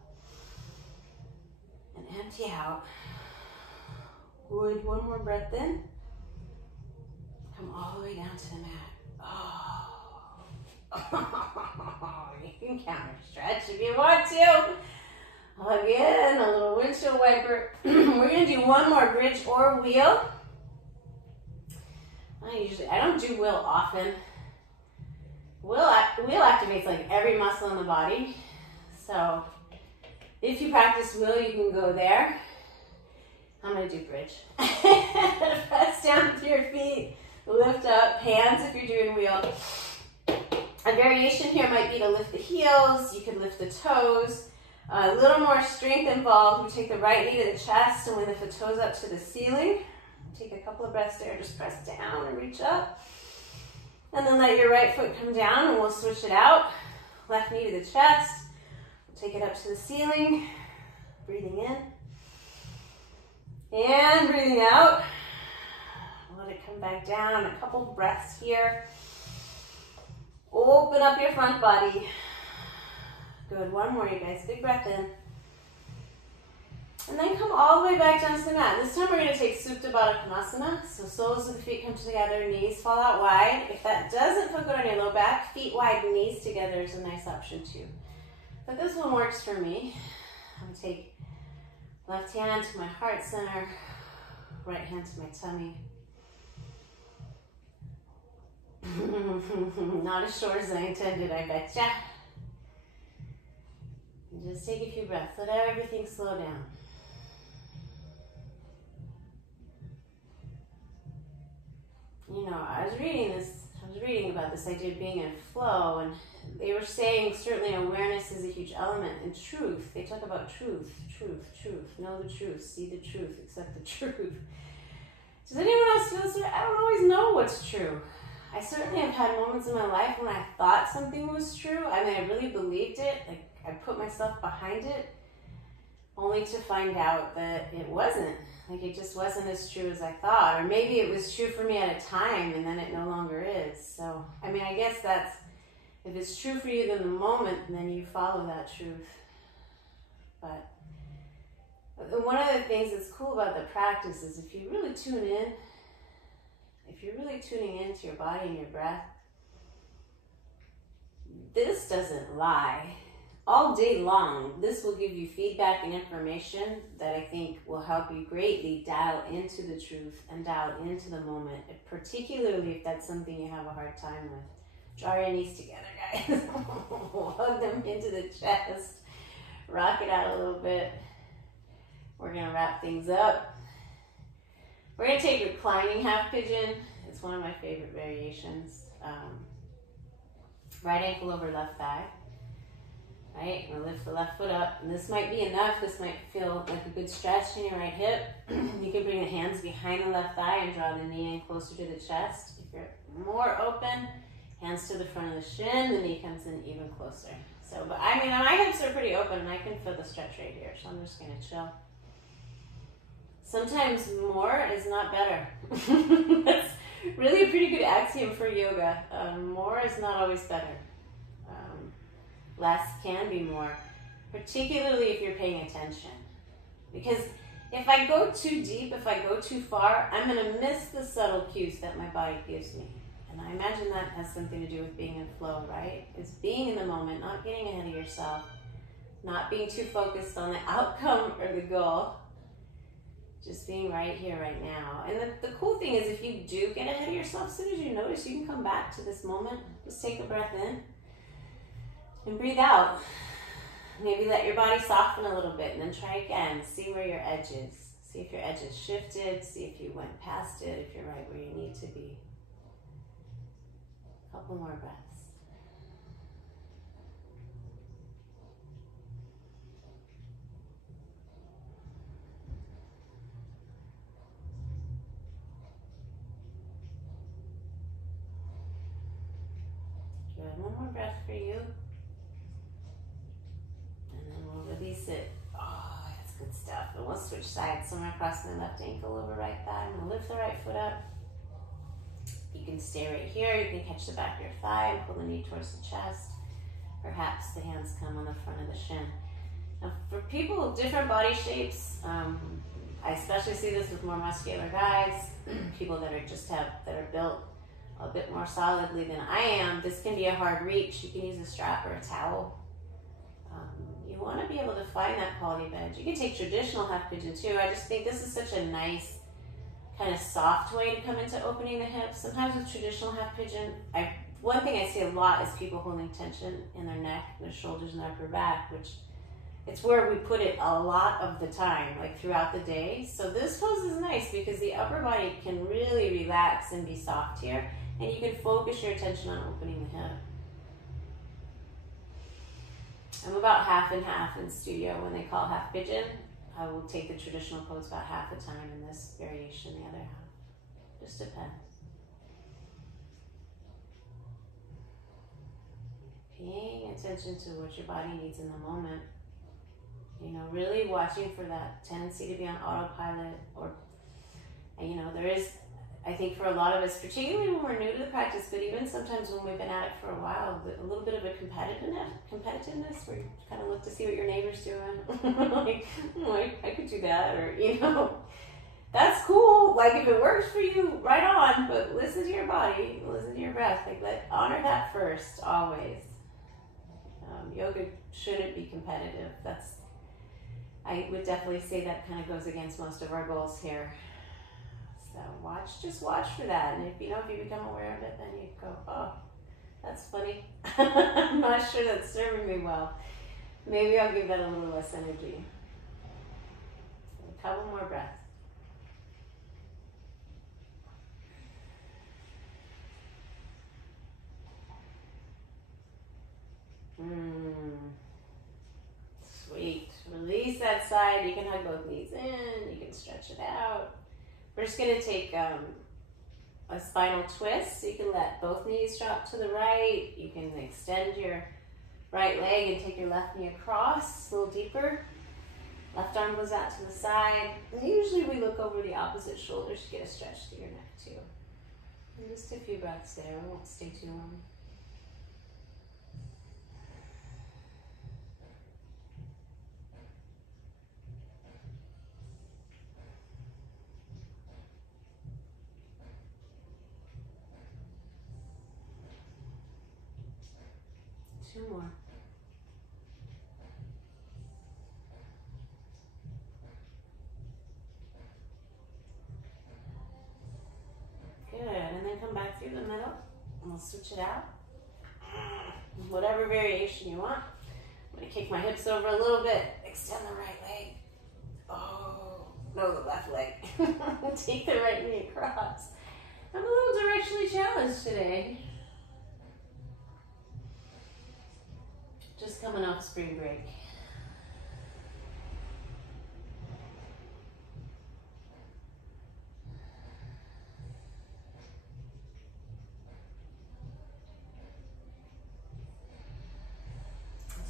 And empty out. Good, 1 more breath in. Come all the way down to the mat. Oh. You can counter stretch if you want to. Again, a little windshield wiper. We're going to do 1 more bridge or wheel. I don't do wheel often. Wheel activates like every muscle in the body. So if you practice wheel, you can go there. I'm going to do bridge. Press down through your feet. Lift up. Hands if you're doing wheel. A variation here might be to lift the heels. You could lift the toes. A little more strength involved. We take the right knee to the chest and we lift the toes up to the ceiling. Take a couple of breaths there. Just press down and reach up. And then let your right foot come down and we'll switch it out. Left knee to the chest. We'll take it up to the ceiling. Breathing in. And breathing out. Let it come back down. A couple breaths here. Open up your front body. Good. 1 more, you guys. Big breath in. And then come all the way back down to the mat. This time we're going to take Supta Baddha Konasana. So soles of the feet come together, knees fall out wide. If that doesn't feel good on your low back, feet wide, knees together is a nice option too. But this one works for me. I'm going to take left hand to my heart center, right hand to my tummy. Not as short as I intended, I betcha. And just take a few breaths. Let everything slow down. You know, I was reading about this idea of being in flow, and they were saying certainly awareness is a huge element, and truth. They talk about truth. Know the truth, see the truth, accept the truth. Does anyone else feel this way? I don't always know what's true. I certainly have had moments in my life when I thought something was true. I mean, I really believed it. Like, I put myself behind it, only to find out that it wasn't. Like, it just wasn't as true as I thought. Or maybe it was true for me at a time, and then it no longer is. So, I mean, I guess that's, if it's true for you in the moment, then you follow that truth. But one of the things that's cool about the practice is if you really tune in, if you're really tuning into your body and your breath, this doesn't lie. All day long, this will give you feedback and information that I think will help you greatly dial into the truth and dial into the moment, particularly if that's something you have a hard time with. Draw your knees together, guys. Hug them into the chest. Rock it out a little bit. We're going to wrap things up. We're going to take reclining half pigeon. It's one of my favorite variations. Right ankle over left thigh. Right, I'm going to lift the left foot up. And this might be enough. This might feel like a good stretch in your right hip. You can bring the hands behind the left thigh and draw the knee in closer to the chest. If you're more open, hands to the front of the shin, the knee comes in even closer. So, but I mean, my hips are pretty open and I can feel the stretch right here. So I'm just going to chill. Sometimes more is not better. That's really a pretty good axiom for yoga. More is not always better. Less can be more, particularly if you're paying attention. Because if I go too deep, if I go too far, I'm going to miss the subtle cues that my body gives me. And I imagine that has something to do with being in flow, right? It's being in the moment, not getting ahead of yourself, not being too focused on the outcome or the goal. Just being right here, right now. And the cool thing is if you do get ahead of yourself, as soon as you notice, you can come back to this moment. Just take a breath in and breathe out. Maybe let your body soften a little bit and then try again. See where your edge is. See if your edge is shifted. See if you went past it, if you're right where you need to be. A Couple more breaths. Good. One more breath for you. And then we'll release it. Oh, that's good stuff. And we'll switch sides. So I'm going to cross my left ankle over right thigh. I'm going to lift the right foot up. You can stay right here. You can catch the back of your thigh and pull the knee towards the chest. Perhaps the hands come on the front of the shin. Now, for people with different body shapes, I especially see this with more muscular guys, people that are built a bit more solidly than I am. This can be a hard reach. You can use a strap or a towel. You want to be able to find that quality bench. You can take traditional half pigeon too. I just think this is such a nice kind of soft way to come into opening the hips. Sometimes with traditional half pigeon, one thing I see a lot is people holding tension in their neck, their shoulders, and their upper back, which it's where we put it a lot of the time, like throughout the day. So this pose is nice because the upper body can really relax and be soft here, and you can focus your attention on opening the hip. I'm about half and half in studio when they call half pigeon. I will take the traditional pose about half the time, and this variation the other half. Just depends. Paying attention to what your body needs in the moment. You know, really watching for that tendency to be on autopilot, and you know, there is, I think for a lot of us, particularly when we're new to the practice, but even sometimes when we've been at it for a while, a little bit of a competitiveness where you kind of look to see what your neighbor's doing. like, I could do that, or, you know, that's cool. Like, if it works for you, right on, but listen to your body, listen to your breath. Like, honor that first, always. Yoga shouldn't be competitive. I would definitely say that kind of goes against most of our goals here. So just watch for that. And if you become aware of it, then you go, oh, that's funny. I'm not sure that's serving me well. Maybe I'll give that a little less energy. A couple more breaths. Sweet. Release that side. You can hug both knees in. You can stretch it out. We're just going to take a spinal twist. So you can let both knees drop to the right. You can extend your right leg and take your left knee across a little deeper. Left arm goes out to the side. And usually we look over the opposite shoulders to get a stretch through your neck too. And just a few breaths there. We won't stay too long. Two more. Good, and then come back through the middle, and we'll switch it out. Whatever variation you want. I'm going to kick my hips over a little bit, extend the right leg. Oh, no, the left leg. Take the right knee across. I'm a little directionally challenged today. Just coming off spring break.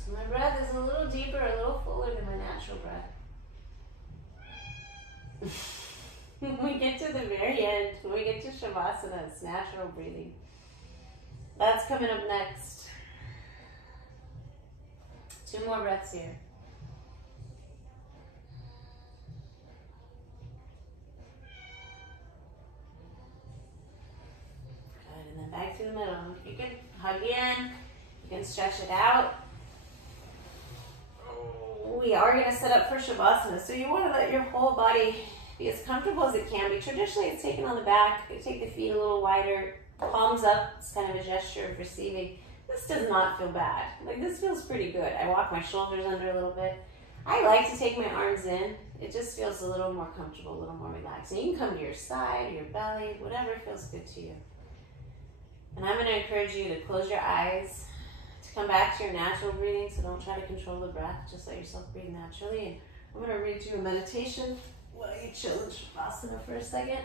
So my breath is a little deeper, a little fuller than my natural breath. When we get to the very end, when we get to Shavasana, it's natural breathing. That's coming up next. Two more breaths here. Good, and then back to the middle. You can hug in, you can stretch it out. We are going to set up for Shavasana, so you want to let your whole body be as comfortable as it can be. Traditionally, it's taken on the back. You take the feet a little wider, palms up. It's kind of a gesture of receiving. This does not feel bad. Like, this feels pretty good. I walk my shoulders under a little bit. I like to take my arms in. It just feels a little more comfortable, a little more relaxed. And you can come to your side, your belly, whatever feels good to you. And I'm going to encourage you to close your eyes, to come back to your natural breathing, so don't try to control the breath, just let yourself breathe naturally. And I'm going to read you a meditation while you chill in Shavasana for a second.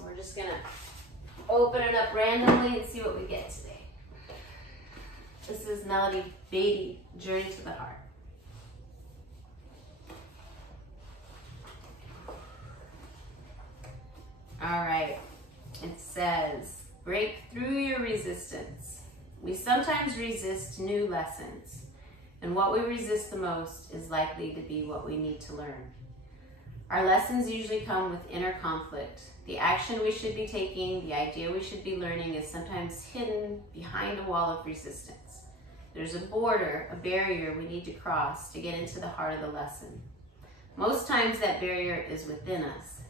We're just going to open it up randomly and see what we get today. This is Melody Beatty, Journey to the Heart. All right, it says, break through your resistance. We sometimes resist new lessons, and what we resist the most is likely to be what we need to learn. Our lessons usually come with inner conflict. The action we should be taking, the idea we should be learning is sometimes hidden behind a wall of resistance. There's a border, a barrier we need to cross to get into the heart of the lesson. Most times that barrier is within us.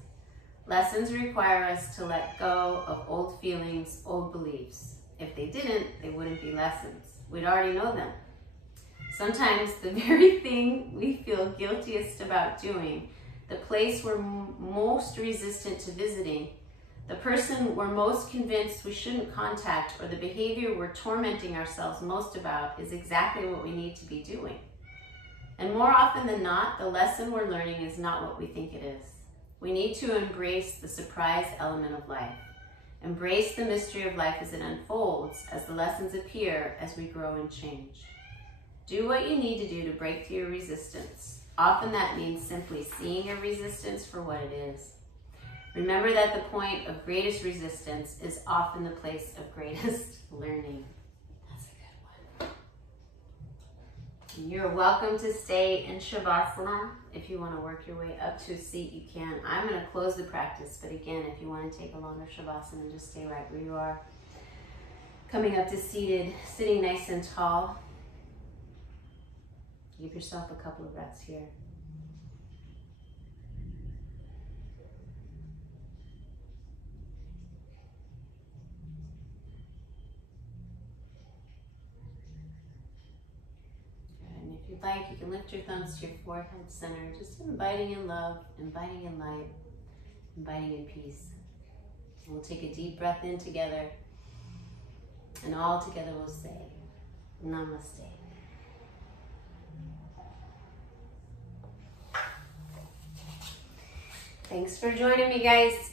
Lessons require us to let go of old feelings, old beliefs. If they didn't, they wouldn't be lessons. We'd already know them. Sometimes the very thing we feel guiltiest about doing, the place we're most resistant to visiting, the person we're most convinced we shouldn't contact, or the behavior we're tormenting ourselves most about is exactly what we need to be doing. And more often than not, the lesson we're learning is not what we think it is. We need to embrace the surprise element of life. Embrace the mystery of life as it unfolds, as the lessons appear, as we grow and change. Do what you need to do to break through your resistance. Often that means simply seeing your resistance for what it is. Remember that the point of greatest resistance is often the place of greatest learning. That's a good one. And you're welcome to stay in Shavasana. If you want to work your way up to a seat, you can. I'm going to close the practice, but again, if you want to take a longer Shavasana, just stay right where you are. Coming up to seated, sitting nice and tall. Give yourself a couple of breaths here. Like, you can lift your thumbs to your forehead center, just inviting in love, inviting in light, inviting in peace. And we'll take a deep breath in together, and all together we'll say, Namaste. Thanks for joining me, guys.